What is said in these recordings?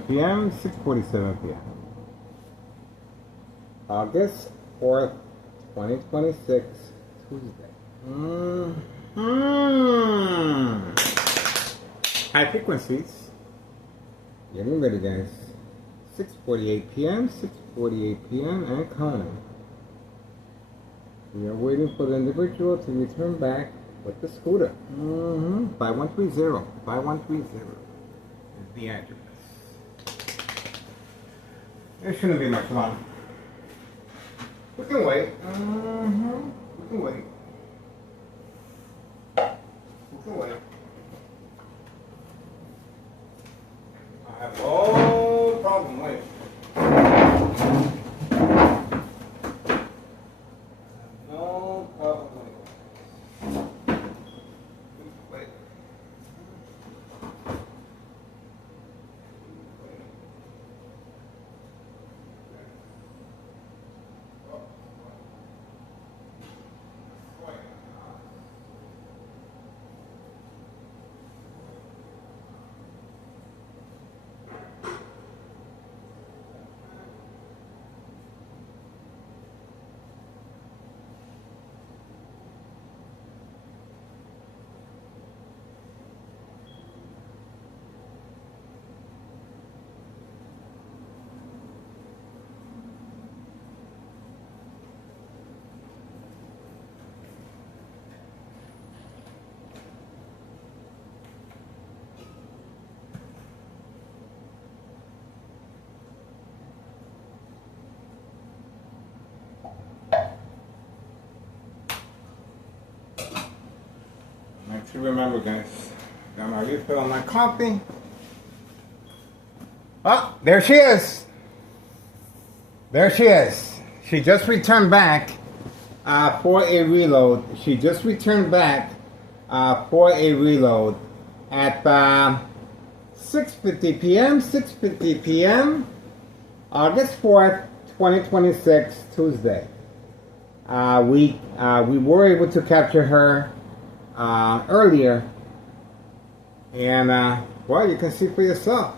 p.m., 6:47 p.m. August 4th, 2026, Tuesday. High frequencies. Getting ready, guys. 6:48 p.m., 6:48 p.m. and counting. We are waiting for the individual to return back with the scooter. 5130. 5130 is the address. It shouldn't be much longer. We can wait. We can wait. We can wait. I have no problem waiting. No problem waiting. Wait. To remember, guys, got my refill on my coffee. Oh, there she is. There she is. She just returned back for a reload. She just returned back for a reload at 6:50 p.m. 6:50 p.m. August 4th, 2026, Tuesday. We were able to capture her earlier, and well, you can see for yourself.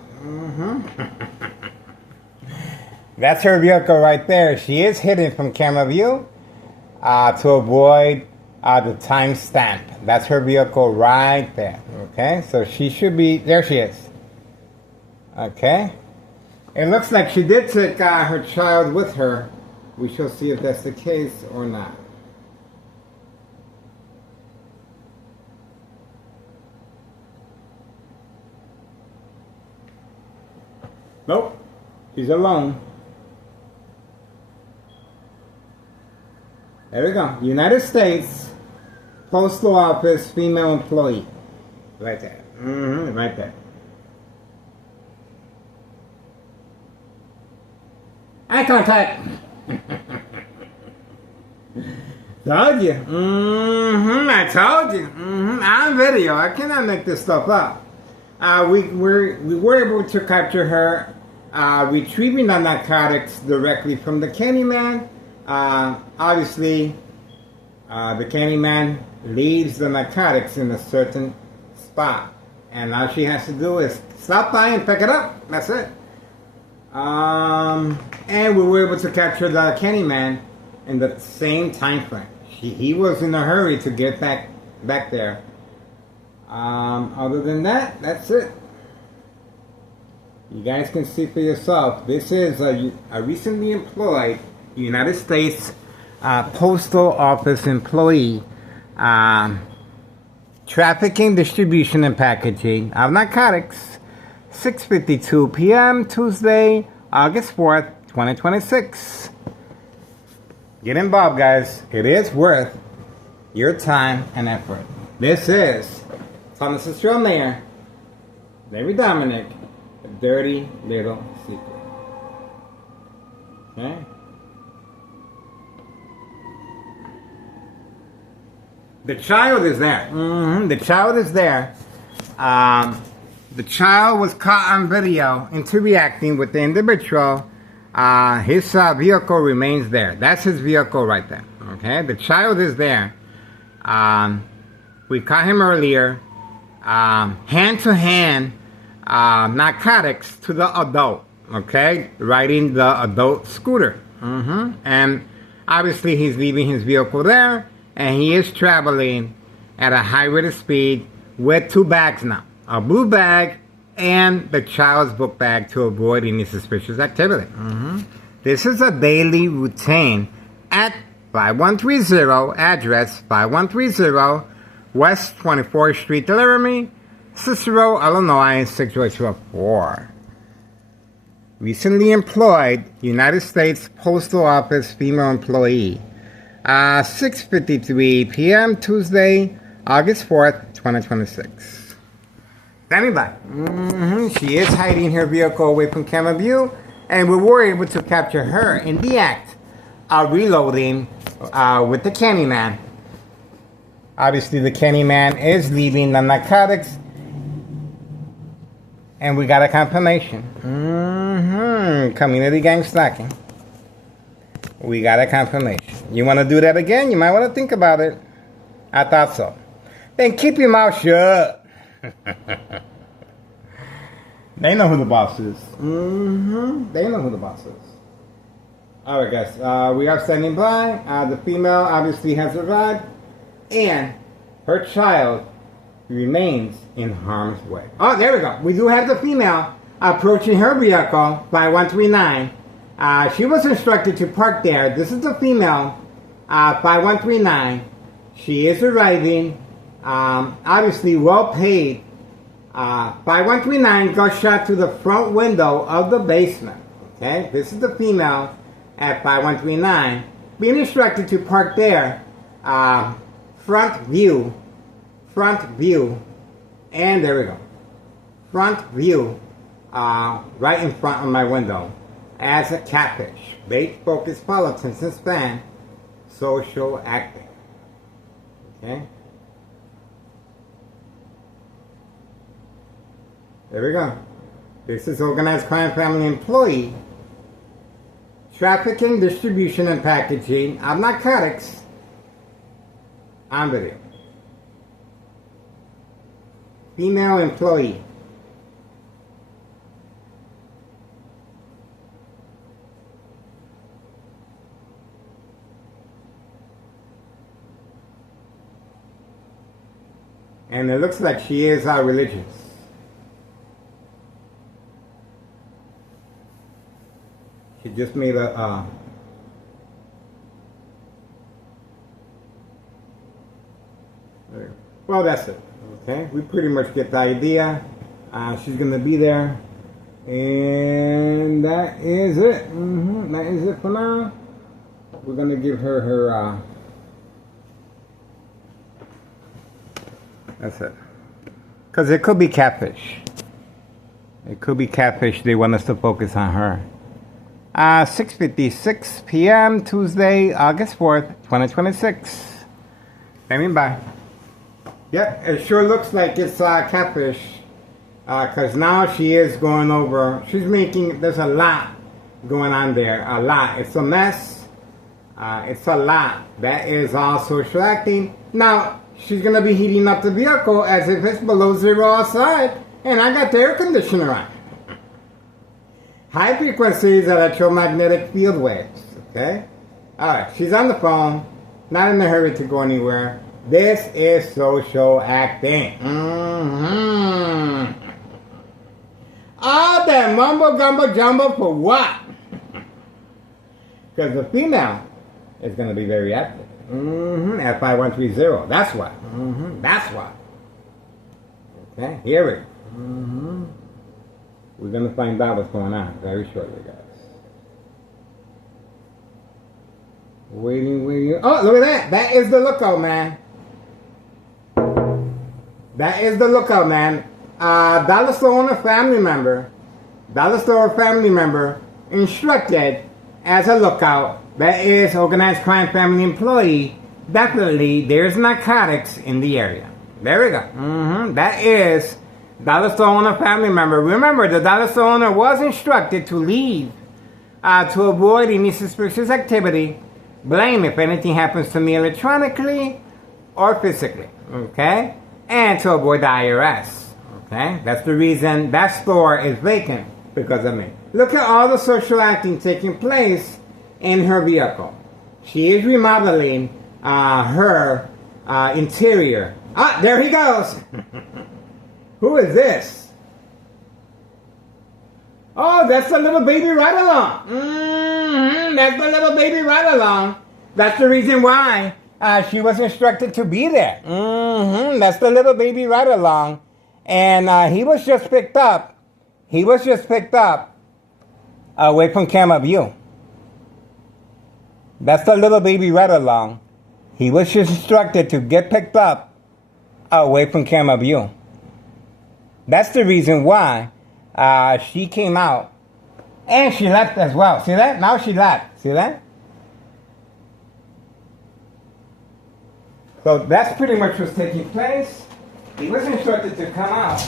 That's her vehicle right there. She is hidden from camera view to avoid the timestamp. That's her vehicle right there. Okay, so she should be there. She is. Okay, it looks like she did take her child with her. We shall see if that's the case or not. Nope, she's alone. There we go. United States Postal Office female employee. Right there. Right there. Eye contact. Told you. I told you. On video. I cannot make this stuff up. We were able to capture her retrieving the narcotics directly from the Candyman. Obviously, the Candyman leaves the narcotics in a certain spot, and all she has to do is stop by and pick it up. That's it. And we were able to capture the Candyman in the same time frame. He was in a hurry to get back there. Other than that, that's it. You guys can see for yourself. This is a recently employed United States Postal Office employee, trafficking, distribution, and packaging of narcotics. 6:52 p.m. Tuesday, August 4th, 2026. Get involved, guys. It is worth your time and effort. This is Thomas Estrella Mayor, David Dominic, A Dirty Little Secret. Okay? The child is there. The child is there. The child was caught on video interacting with the individual. His vehicle remains there. That's his vehicle right there. Okay? The child is there. We caught him earlier. Hand to hand narcotics to the adult, okay, riding the adult scooter. And obviously he's leaving his vehicle there, and he is traveling at a high rate of speed with 2 bags now, a blue bag and the child's book bag, to avoid any suspicious activity. This is a daily routine at 5130, address 5130 West 24th Street, Laramie, Cicero, Illinois, 60204. Recently employed, United States Postal Office female employee. 6:53 p.m. Tuesday, August 4th, 2026. Standing by. She is hiding her vehicle away from camera view, and we were able to capture her in the act of reloading with the Candyman. Obviously, the Candyman is leaving the narcotics, and we got a confirmation. Community gang stalking. We got a confirmation. You want to do that again? You might want to think about it. I thought so. Then keep your mouth shut. They know who the boss is. They know who the boss is. Alright, guys. We are standing by. The female obviously has arrived, and her child remains in harm's way. Oh, there we go. We do have the female approaching her vehicle by 139. She was instructed to park there. This is the female by 139. She is arriving. Obviously well paid. By 139 got shot to the front window of the basement. Okay, this is the female at 5139 being instructed to park there. Front view, and there we go. Front view, right in front of my window, as a catfish. Bait, focus, politics, and span, social acting. Okay? There we go. This is organized crime family employee. Trafficking, distribution, and packaging of narcotics on video. Female employee. And it looks like she is religious. She just made a well, that's it. Okay, we pretty much get the idea. She's gonna be there, and that is it. That is it for now. We're gonna give her her. That's it. Because it could be catfish. It could be catfish. They want us to focus on her. 6:56 p.m. Tuesday, August 4th, 2026. Standing by. Yep, it sure looks like it's catfish. Because now she is going over. She's making, there's a lot going on there. A lot. It's a mess. It's a lot. That is all social acting. Now, she's going to be heating up the vehicle as if it's below zero outside. And I got the air conditioner on. High frequencies electromagnetic field waves. Okay? Alright, she's on the phone. Not in a hurry to go anywhere. This is social acting. All that mumbo gumbo jumbo for what? Because the female is going to be very active. At 5130. That's why. That's why. Okay, here it is. We're going to find out what's going on very shortly, guys. Waiting. Oh, look at that. That is the lookout, man. That is the lookout, man. Dollar store owner family member. Dollar store family member instructed as a lookout. That is organized crime family employee. Definitely, there's narcotics in the area. There we go. That is dollar store owner family member. Remember, the dollar store owner was instructed to leave to avoid any suspicious activity. Blame if anything happens to me electronically or physically. Okay? And to avoid the IRS. Okay? That's the reason that store is vacant, because of me. Look at all the social acting taking place in her vehicle. She is remodeling her interior. Ah, there he goes. Who is this? Oh, that's the little baby Ride Along. That's the little baby Ride Along. That's the reason why she was instructed to be there. That's the little baby Ride Along. And he was just picked up. He was just picked up away from camera view. That's the little baby Ride Along. He was just instructed to get picked up away from camera view. That's the reason why she came out. And she left as well. See that? Now she left. See that? So that's pretty much what's taking place. He was instructed to come out.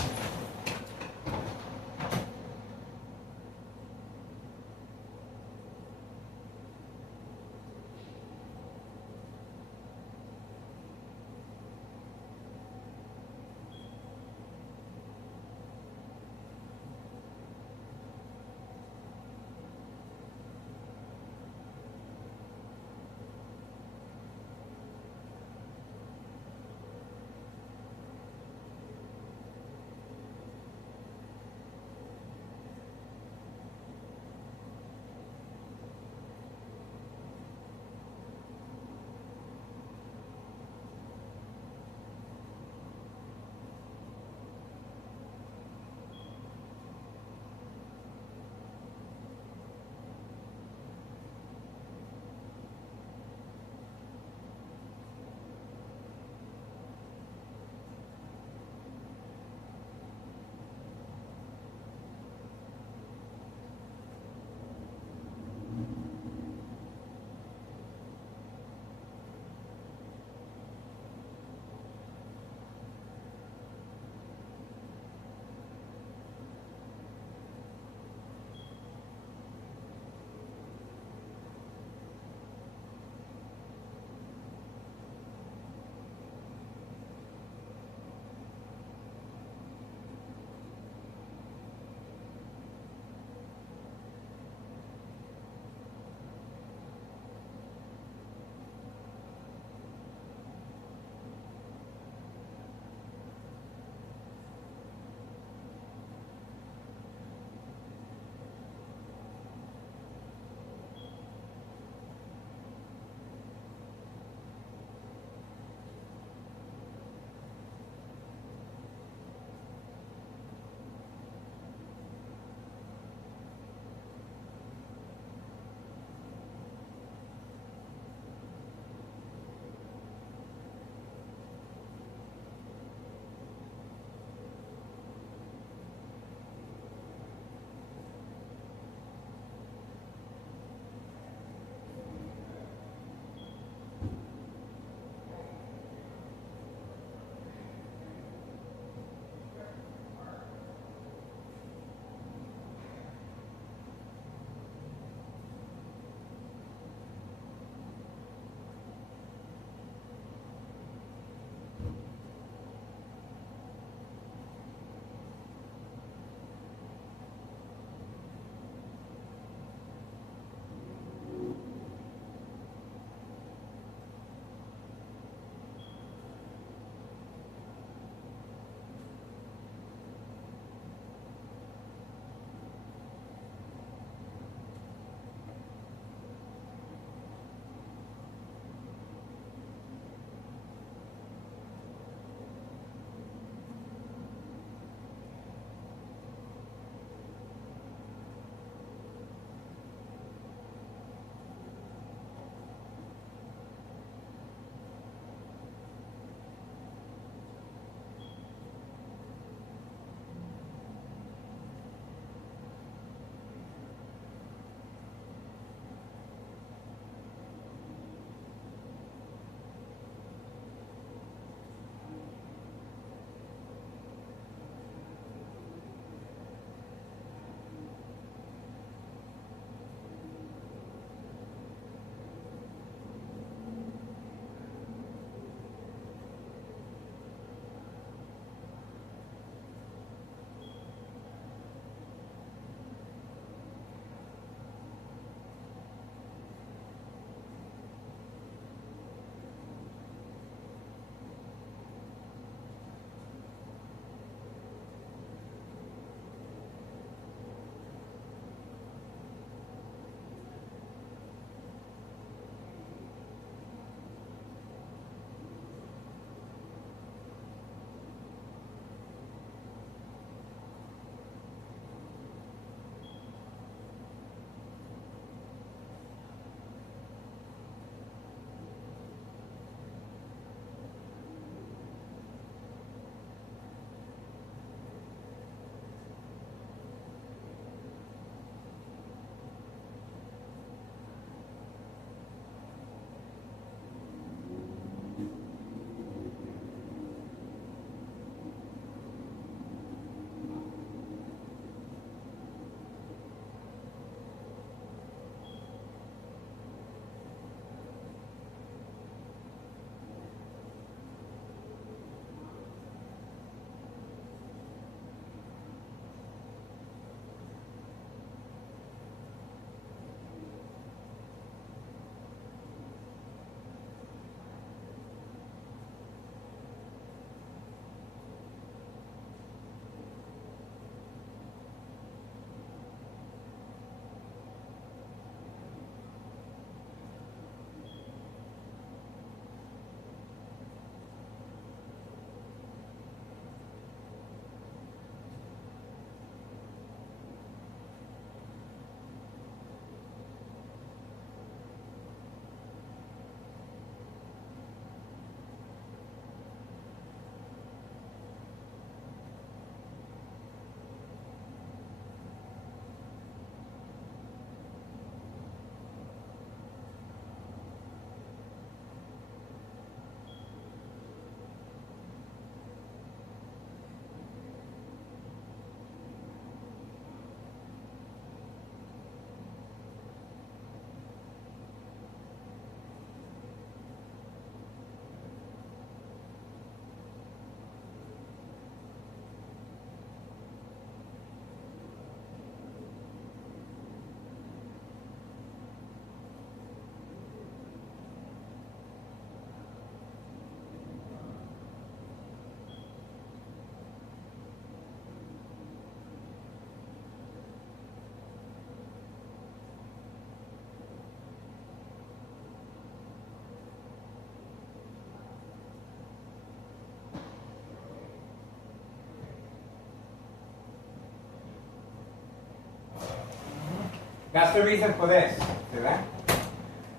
That's the reason for this. See that?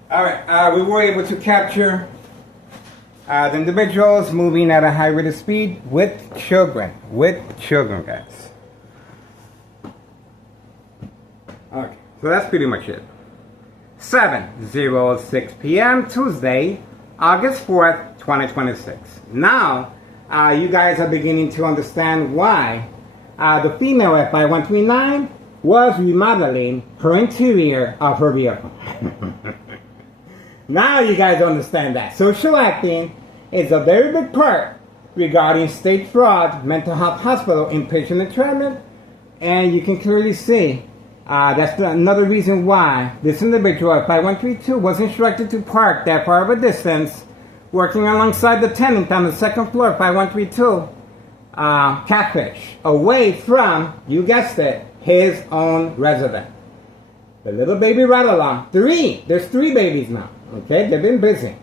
All right. We were able to capture the individuals moving at a high rate of speed with children. With children, guys. Okay. So that's pretty much it. 7:06 p.m. Tuesday, August 4th, 2026. Now, you guys are beginning to understand why the female at 5139 was remodeling her interior of her vehicle. Now you guys understand that. Social acting is a very big part regarding state fraud, mental health hospital, inpatient entrapment, and you can clearly see that's another reason why this individual at 5132 was instructed to park that far of a distance, working alongside the tenant on the second floor, 5132, Catfish, away from, you guessed it, his own resident. The little baby right along. There's 3 babies now. Okay, they've been busy.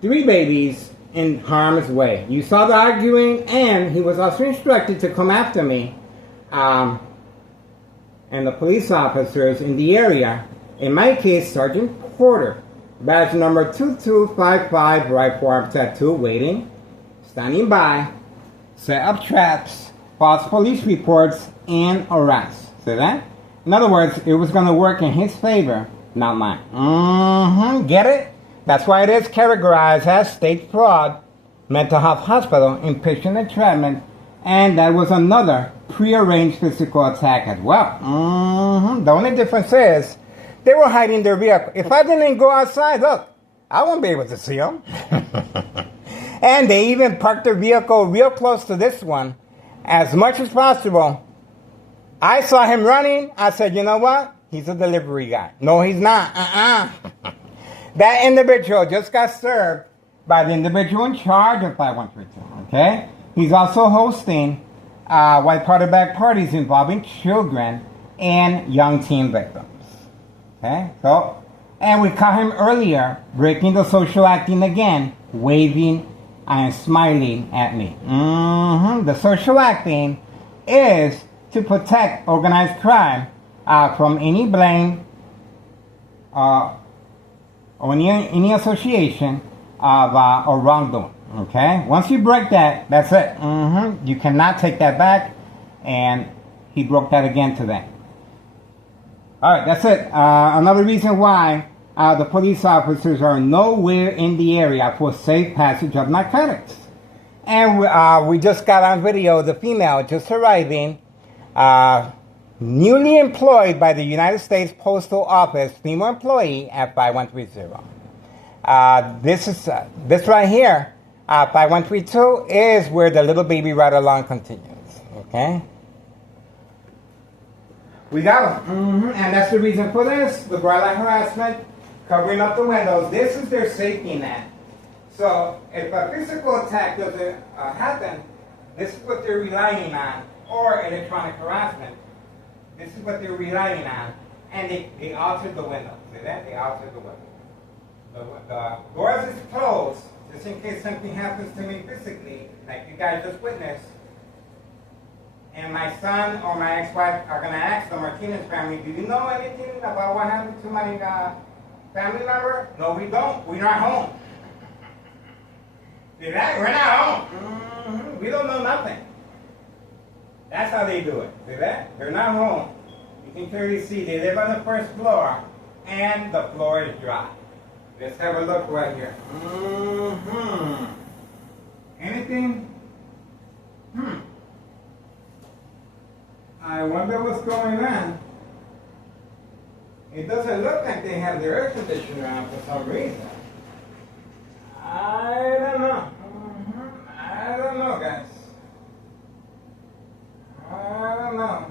3 babies in harm's way. You saw the arguing, and he was also instructed to come after me. And the police officers in the area, in my case, Sergeant Porter, badge number 2255, right forearm tattoo, waiting, standing by, set up traps, false police reports, and arrests. See that? In other words, it was going to work in his favor, not mine. Get it? That's why it is categorized as state fraud, mental health hospital, inpatient entrapment, and that was another prearranged physical attack as well. The only difference is they were hiding their vehicle. If I didn't go outside, look, I won't be able to see them. And they even parked their vehicle real close to this one, as much as possible. I saw him running. I said, you know what? He's a delivery guy. No, he's not. That individual just got served by the individual in charge of 5132. Okay? He's also hosting white powder bag parties involving children and young teen victims. Okay? So, and we caught him earlier breaking the social acting again, waving and smiling at me. The social acting is to protect organized crime from any blame or any association of or wrongdoing. Okay? Once you break that, that's it. You cannot take that back, and he broke that again today. All right, that's it. Another reason why the police officers are nowhere in the area for safe passage of narcotics. And we just got on video the female just arriving, newly employed by the United States Postal Office, female employee at 5130. This right here, 5132, is where the little baby ride along continues. Okay? We got them. And that's the reason for this, the bright light harassment, covering up the windows. This is their safety net. So if a physical attack doesn't happen, this is what they're relying on, or electronic harassment. This is what they're relying on, and they altered the window. See that? They altered the window. The doors is closed, just in case something happens to me physically, like you guys just witnessed. And my son or my ex-wife are going to ask the Martinez family, do you know anything about what happened to my family member? No, we don't. We're not home. See that? We're not home. We don't know nothing. That's how they do it. See that? They're not home. You can clearly see they live on the first floor, and the floor is dry. Let's have a look right here. Anything? I wonder what's going on. It doesn't look like they have their air conditioner on for some reason. I don't know. I don't know, guys. I don't know.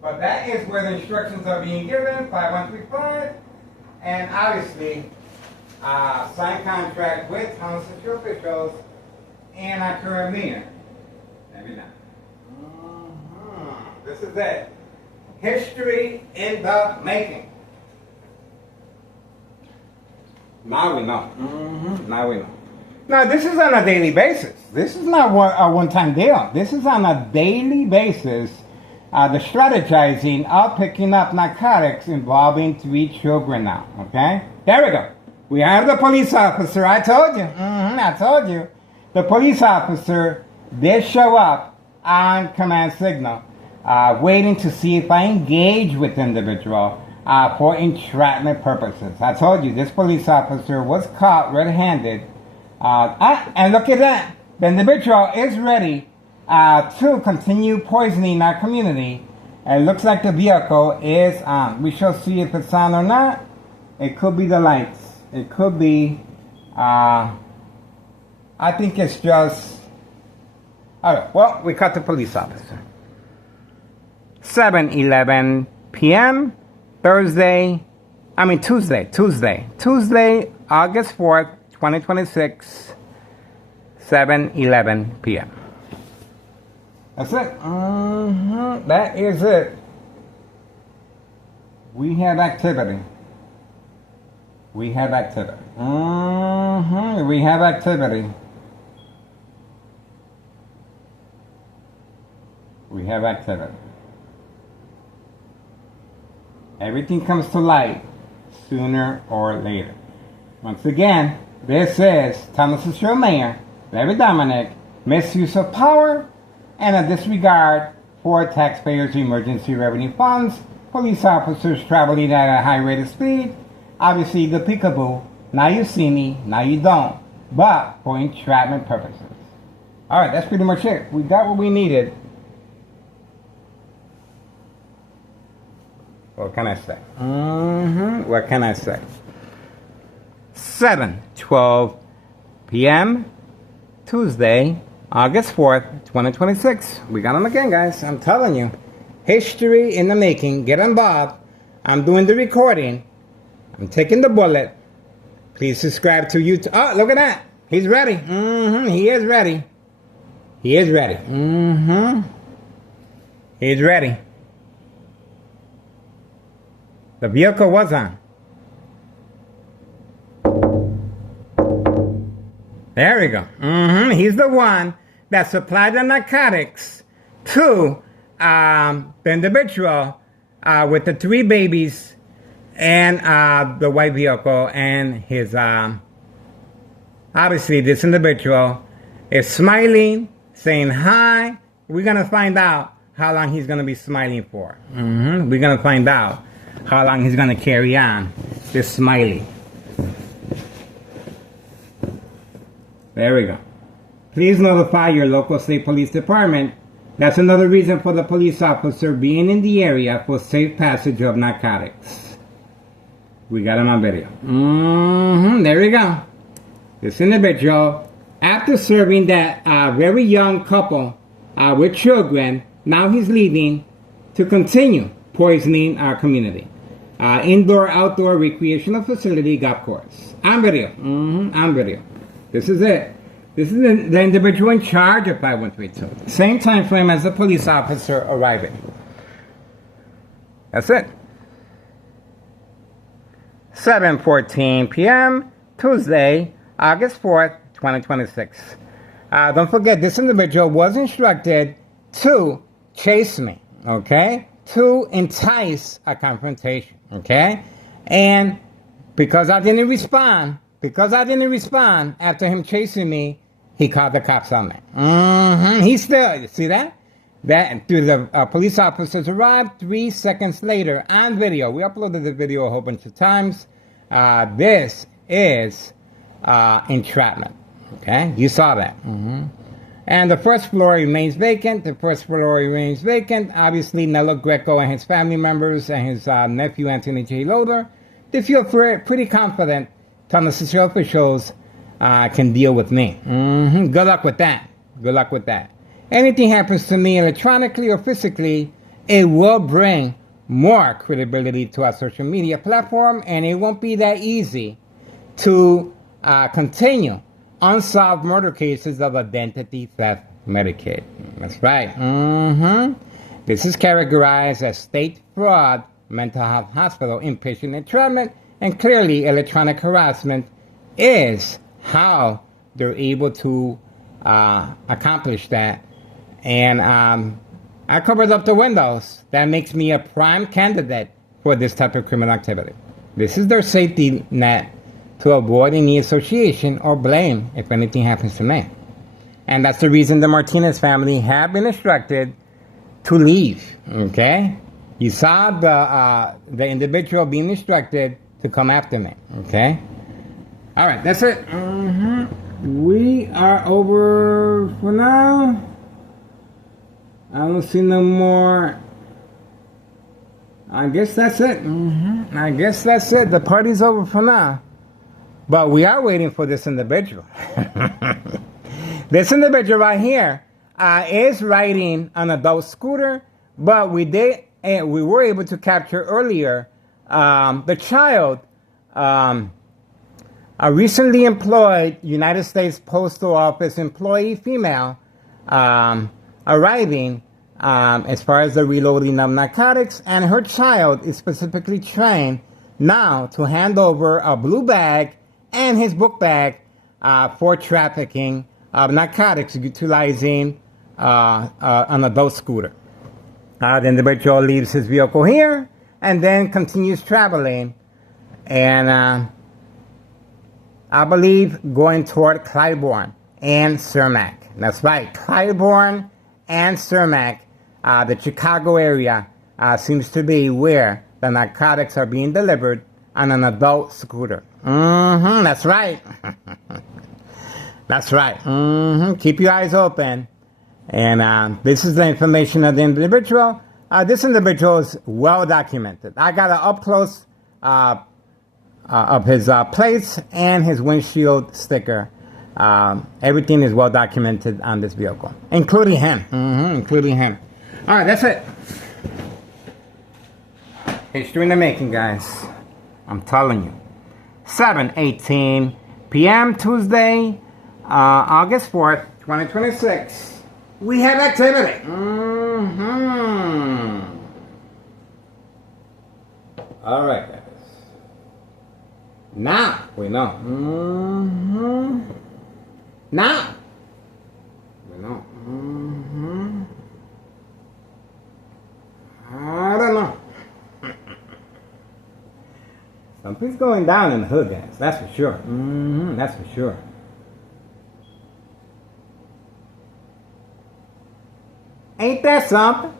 But that is where the instructions are being given, 5135. And obviously, signed contract with town secure officials and our current mayor. Maybe not. This is it. History in the making. Now we know. Now we know. Now, this is on a daily basis. This is not a one-time deal. This is on a daily basis. the strategizing of picking up narcotics involving 3 children now. Okay? There we go. We have the police officer. I told you. I told you. The police officer did show up on command signal, waiting to see if I engage with the individual for entrapment purposes. I told you this police officer was caught red-handed. And look at that. The individual is ready to continue poisoning our community. It looks like the vehicle is on. We shall see if it's on or not. It could be the lights. It could be, I think it's just, alright, well, we caught the police officer. 7:11 p.m. Tuesday, August 4th, 2026, 7:11 p.m. That's it. That is it. We have activity. We have activity. We have activity. We have activity. Everything comes to light sooner or later. Once again, this is Thomasville Mayor Larry Dominic, misuse of power and a disregard for taxpayers' emergency revenue funds, police officers traveling at a high rate of speed, obviously the peekaboo, now you see me, now you don't, but for entrapment purposes. Alright, that's pretty much it. We got what we needed. What can I say? What can I say? 7:12 p.m. Tuesday, August 4th, 2026. We got them again, guys. I'm telling you. History in the making. Get involved. I'm doing the recording. I'm taking the bullet. Please subscribe to YouTube. Oh, look at that. He's ready. He is ready. He is ready. He's ready. The vehicle was on. There we go. He's the one that supplied the narcotics to the individual with the 3 babies and the white vehicle, and his obviously this individual is smiling, saying hi. We're gonna find out how long he's gonna be smiling for. We're gonna find out how long he's gonna carry on this smiley. There we go. Please notify your local state police department. That's another reason for the police officer being in the area for safe passage of narcotics. We got him on video. There we go. This individual, after serving that very young couple with children, now he's leaving to continue poisoning our community. Indoor-outdoor recreational facility golf course. On video. On video. This is it. This is the individual in charge of 5132. Same time frame as the police officer arriving. That's it. 7:14 p.m. Tuesday, August 4th, 2026. Don't forget, this individual was instructed to chase me, okay? To entice a confrontation, okay? And because I didn't respond after him chasing me, he called the cops on me. He still, you see that? That the police officers arrived 3 seconds later on video. We uploaded the video a whole bunch of times. This is entrapment. Okay, you saw that. And the first floor remains vacant. Obviously, Nello Greco and his family members and his nephew Anthony J. Loader, they feel pretty confident Thomas officials can deal with me. Good luck with that. Good luck with that. Anything happens to me electronically or physically, it will bring more credibility to our social media platform, and it won't be that easy to continue unsolved murder cases of identity theft Medicaid. That's right. This is categorized as state fraud, mental health hospital, inpatient entrapment, and clearly electronic harassment is how they're able to accomplish that. And I covered up the windows. That makes me a prime candidate for this type of criminal activity. This is their safety net to avoid any association or blame if anything happens to me. And that's the reason the Martinez family have been instructed to leave, okay? You saw the individual being instructed to come after me, okay? All right, that's it. We are over for now. I don't see no more. I guess that's it. I guess that's it. The party's over for now. But we are waiting for this individual. This individual right here is riding an adult scooter, but we were able to capture earlier the child, a recently employed United States Postal Office employee female, arriving as far as the reloading of narcotics, and her child is specifically trained now to hand over a blue bag and his book bag for trafficking of narcotics utilizing an adult scooter. The individual leaves his vehicle here and then continues traveling, and I believe going toward Clybourne and Cermak. That's right, Clybourne and Cermak, the Chicago area, seems to be where the narcotics are being delivered on an adult scooter. That's right. That's right. Keep your eyes open. And this is the information of the individual. This individual is well documented. I got an up close of his plates and his windshield sticker. Everything is well documented on this vehicle, including him. Including him. All right, that's it. History in the making, guys. I'm telling you. 7:18 p.m. Tuesday, August 4th, 2026. We have activity. All right, guys. Now we know. Now we know. I don't know. Something's going down in the hood, guys. That's for sure. That's for sure. Ain't that something?